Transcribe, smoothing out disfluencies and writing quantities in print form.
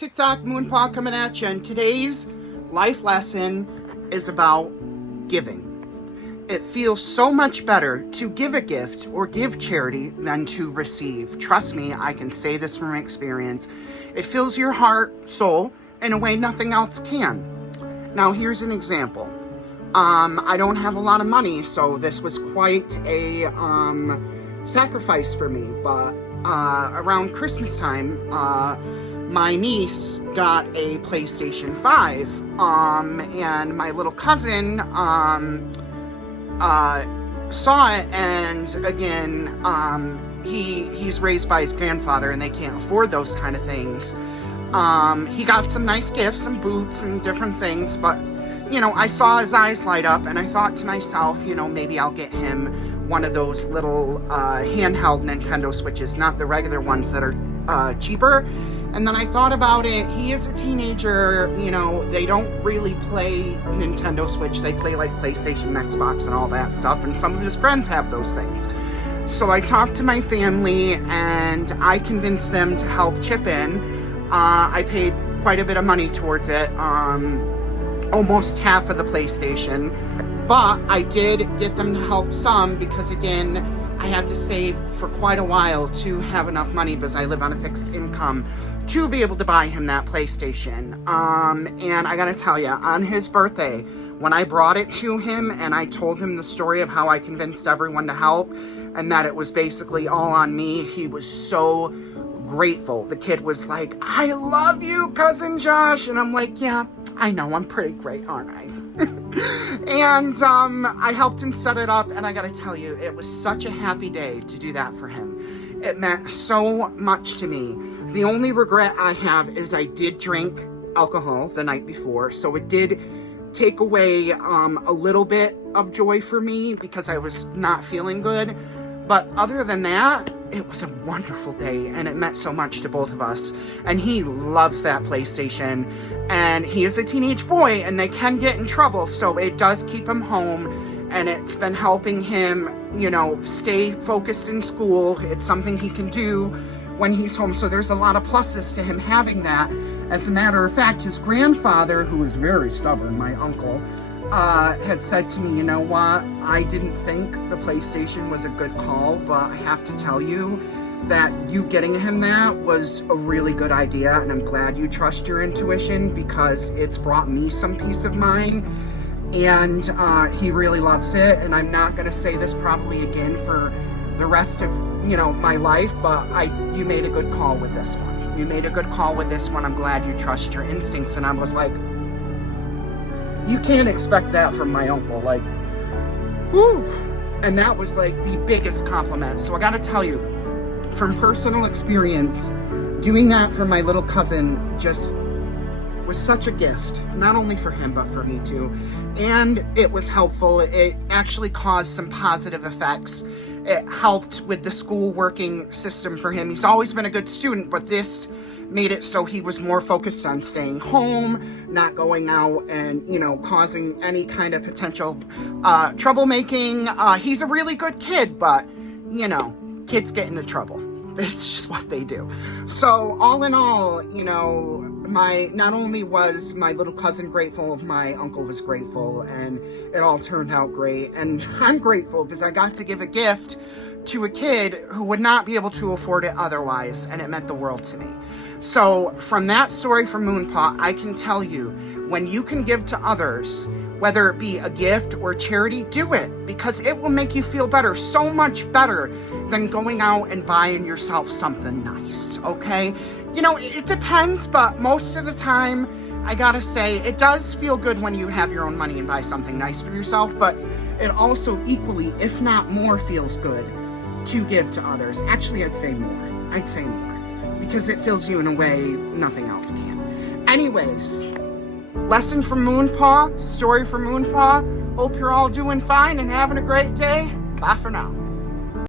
TikTok, Moonpaw coming at you, and today's life lesson is about giving. It feels so much better to give a gift or give charity than to receive. Trust me, I can say this from experience. It fills your heart, soul, in a way nothing else can. Now, here's an example. I don't have a lot of money, so this was quite a sacrifice for me, but around Christmas time, my niece got a PlayStation 5, and my little cousin saw it, and again, he's raised by his grandfather, and they can't afford those kind of things. He got some nice gifts and boots and different things, but, you know, I saw his eyes light up, and I thought to myself, you know, maybe I'll get him one of those little handheld Nintendo Switches, not the regular ones that are cheaper. And then I thought about it. He is a teenager, you know, they don't really play Nintendo Switch. They play like PlayStation, Xbox, and all that stuff. And some of his friends have those things. So I talked to my family and I convinced them to help chip in. I paid quite a bit of money towards it, almost half of the PlayStation. But I did get them to help some because, again, I had to save for quite a while to have enough money because I live on a fixed income to be able to buy him that PlayStation. And I gotta tell you, on his birthday, when I brought it to him and I told him the story of how I convinced everyone to help and that it was basically all on me, he was so grateful. The kid was like, "I love you, Cousin Josh." And I'm like, "Yeah, I know, I'm pretty great, aren't I?" And I helped him set it up, and I gotta tell you, it was such a happy day to do that for him. It meant so much to me. The only regret I have is I did drink alcohol the night before, so it did take away a little bit of joy for me because I was not feeling good. But other than that, it was a wonderful day, and it meant so much to both of us. And he loves that PlayStation, and he is a teenage boy, and they can get in trouble, so it does keep him home, and it's been helping him, you know, stay focused in school. It's something he can do when he's home, so there's a lot of pluses to him having that. As a matter of fact, his grandfather, who is very stubborn, my uncle, had said to me, "You know what, I didn't think the PlayStation was a good call, but I have to tell you that you getting him that was a really good idea, and I'm glad you trust your intuition because it's brought me some peace of mind." And he really loves it, and I'm not going to say this probably again for the rest of, you know, my life, but you made a good call with this one. You made a good call with this one. I'm glad you trust your instincts. And I was like, you can't expect that from my uncle, like, whoo. And that was like the biggest compliment. So I gotta tell you, from personal experience, doing that for my little cousin just was such a gift, not only for him, but for me too. And it was helpful. It actually caused some positive effects. It helped with the school working system for him. He's always been a good student, but this made it so he was more focused on staying home, not going out and, you know, causing any kind of potential troublemaking. He's a really good kid, but, you know, kids get into trouble. It's just what they do. So all in all, you know, not only was my little cousin grateful, my uncle was grateful, and it all turned out great. And I'm grateful because I got to give a gift to a kid who would not be able to afford it otherwise, and it meant the world to me. So from that story from Moonpaw, I can tell you, when you can give to others, whether it be a gift or charity, do it, because it will make you feel better, so much better than going out and buying yourself something nice, okay? You know, it depends, but most of the time, I gotta say, it does feel good when you have your own money and buy something nice for yourself, but it also equally, if not more, feels good to give to others. Actually, I'd say more. Because it fills you in a way nothing else can. Anyways, lesson from Moonpaw, story from Moonpaw. Hope you're all doing fine and having a great day. Bye for now.